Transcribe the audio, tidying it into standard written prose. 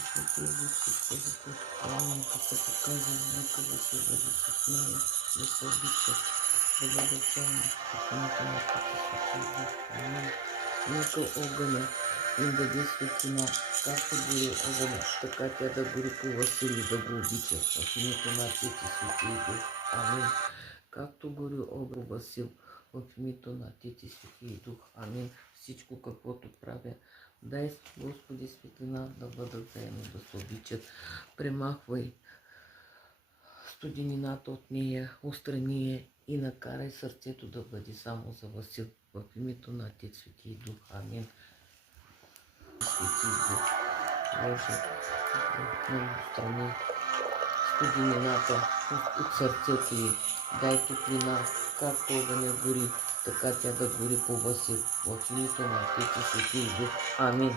Свети Дух, всичко за Амин, като казвам, нека да се бъде с нея, да се обича, да бъде цяло в името на Отец и Свети Дух. Амин. Нека огъня им даде светлина, както гори огъня, така тя да гори по Васили, да го обича в името на Отец и Свети Дух. Амин. Както гори огън Васил в името на Отец и Свети Дух. Амин. Всичко каквото правя, дай, Господи, светлина да бъдат заедно, да се обичат. Премахвай студенината от нея, устрани я и накарай сърцето да бъде само за Васил. В името на Отец, Свети и Дух. Амин. Свети Дух, Боже, отстрани студенината от сърцето й. Дай топлина, както огъня гори, така тя да гори по Васил. В името на Отец и Свети и Дух. Амин.